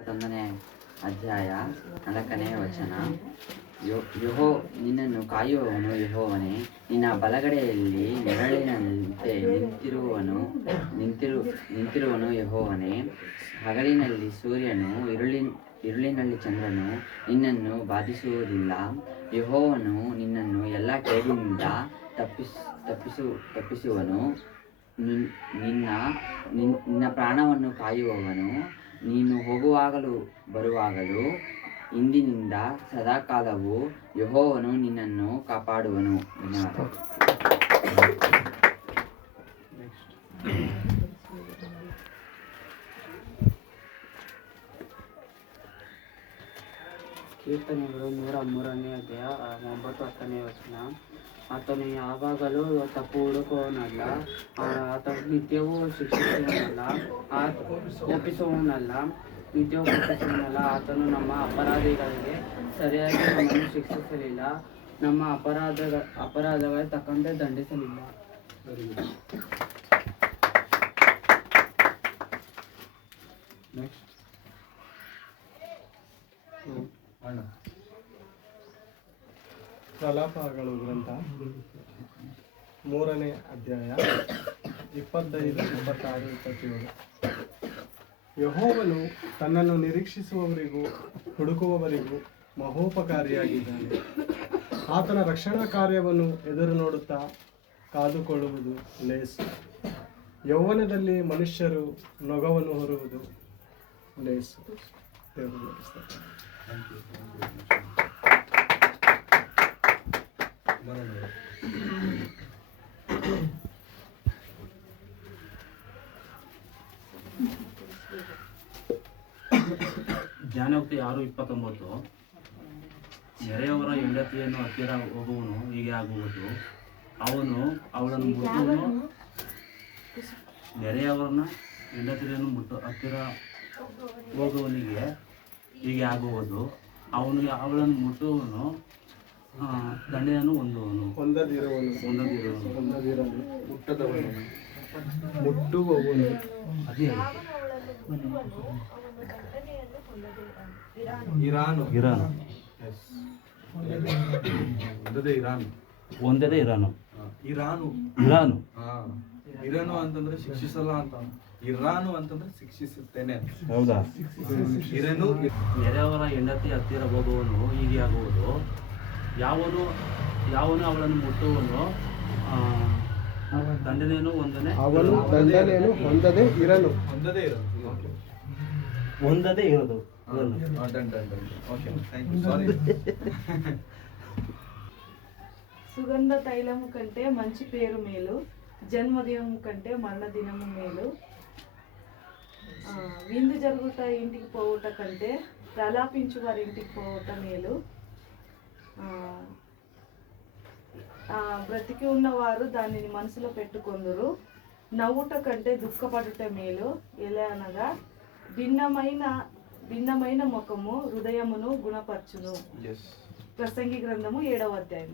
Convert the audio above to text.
11ನೇ ಅಧ್ಯಾಯ 4ನೇ ವಚನ. ನಿನ್ನನ್ನು ಕಾಯುವವನು ಯೆಹೋವನೇ, ನಿನ್ನ ಬಲಗಡೆಯಲ್ಲಿ ನೆರಳಿನಂತೆ ನಿಂತಿರುವನು ಯೆಹೋವನೇ. ಹಗಲಿನಲ್ಲಿ ಸೂರ್ಯನು, ഇരുಳಿನಲ್ಲಿ ಚಂದ್ರನು ನಿನ್ನನ್ನು ಬಾಧಿಸುವುದಿಲ್ಲ. ಯೆಹೋವನು ನಿನ್ನನ್ನು ಎಲ್ಲ ಕೇಡಿನಿಂದ ತಪ್ಪಿಸುವನು. ನಿನ್ನ ಪ್ರಾಣವನ್ನು ಕಾಯುವವನು. ನೀನು ಹೋಗುವಾಗಲೂ ಬರುವಾಗಲೂ ಇಂದಿನಿಂದ ಸದಾಕಾಲವೂ ಯೆಹೋವನು ನಿನ್ನನ್ನು ಕಾಪಾಡುವನು. ಧನ್ಯವಾದ. ಕೀರ್ತನೆಗಳು 103ನೇ ಅಧ್ಯಾಯ 9-10ನೇ ವಚನ. ಆತನು ಯಾವಾಗಲೂ ತಪ್ಪು ಹುಡುಕುವವನಲ್ಲ, ಆತನು ನಿತ್ಯವೂ ಶಿಕ್ಷಿಸುವವನಲ್ಲ, ಒಪ್ಪಿಸುವವನಲ್ಲ, ನಿತ್ಯವೂ ಒಪ್ಪಿಸುವವನಲ್ಲ. ಆತನು ನಮ್ಮ ಅಪರಾಧಿಗಳಿಗೆ ಸರಿಯಾಗಿ ನಮ್ಮನ್ನು ಶಿಕ್ಷಿಸಲಿಲ್ಲ, ನಮ್ಮ ಅಪರಾಧಗಳ ತಕ್ಕಂತೆ ದಂಡಿಸಲಿಲ್ಲ. ಪ್ರಲಾಪಗಳು ಗ್ರಂಥ 3ನೇ ಅಧ್ಯಾಯ 25, 26, 27. ಯೆಹೋವನು ತನ್ನನ್ನು ನಿರೀಕ್ಷಿಸುವವರಿಗೂ ಹುಡುಕುವವರಿಗೂ ಮಹೋಪಕಾರಿಯಾಗಿದ್ದಾನೆ. ಆತನ ರಕ್ಷಣಾ ಕಾರ್ಯವನ್ನು ಎದುರು ನೋಡುತ್ತಾ ಕಾದುಕೊಳ್ಳುವುದು ಲೇಸು. ಯೌವನದಲ್ಲಿ ಮನುಷ್ಯರು ನೊಗವನ್ನು ಹೊರುವುದು ಲೇಸು. ದೇವರು ನಡೆಸ್ತಾರೆ. ಜ್ಞಾನೋಕ್ತಿ 6:29. ನೆರೆಯವರ ಹೆಂಡತಿಯನ್ನು ಹತ್ತಿರ ಹೋಗುವನು ಹೀಗೆ ಆಗುವುದು, ಅವನು ಅವಳನ್ನು ಮುಟ್ಟುವನು. ನೆರೆಯವರನ್ನ ಹೆಂಡತಿಯನ್ನು ಹತ್ತಿರ ಹೋಗುವವನಿಗೆ ಹೀಗೆ ಆಗುವುದು, ಅವನು ಅವಳನ್ನು ಮುಟ್ಟುವನು, ದಂಡೆಯನ್ನು ಮುಟ್ಟುವವನು. ಅದೇ ಇರಾನು ಒಂದೇ ಇರಾನು ಇರಾನು ಅಂತಂದ್ರೆ ಶಿಕ್ಷಿಸಲ್ಲ ಅಂತ, ಇರಾನು ಅಂತಂದ್ರೆ ಶಿಕ್ಷಿಸುತ್ತೇನೆ. ಹೌದಾ? ಇರಾನು ನೆರೆಯವರ ಹೆಂಡತಿ ಹತ್ತಿರ ಹೋಗುವನು ಹೀಗೆ ಆಗುವುದು, ಯಾವನು ಅವಳನ್ನು ಮುಟ್ಟುವನು, ದಂಡನೆಯನ್ನು ಅವನು ದಂಡನೆಯನ್ನು ಹೊಂದದೇ ಇರನು. ಹೊಂದದೇ ಇರೋದು. సుగంధ తైలము కంటే మంచి పేరు మేలు, జన్మదినము కంటే మరణదినము మేలు. విందు జరుగుట ఇంటికి పోవుట కంటే ప్రలాపించు వారి ఇంటికి పోవుట మేలు. బ్రతికి ఉన్నవారు దానిని మనసులో పెట్టుకొందురు. నవ్వుట కంటే దుఃఖపడుట మేలు. ఎలా అనగా భిన్నమైన ముఖము హృదయమును గుణపరచును. ప్రసంగి గ్రంథము 7వ అధ్యాయం.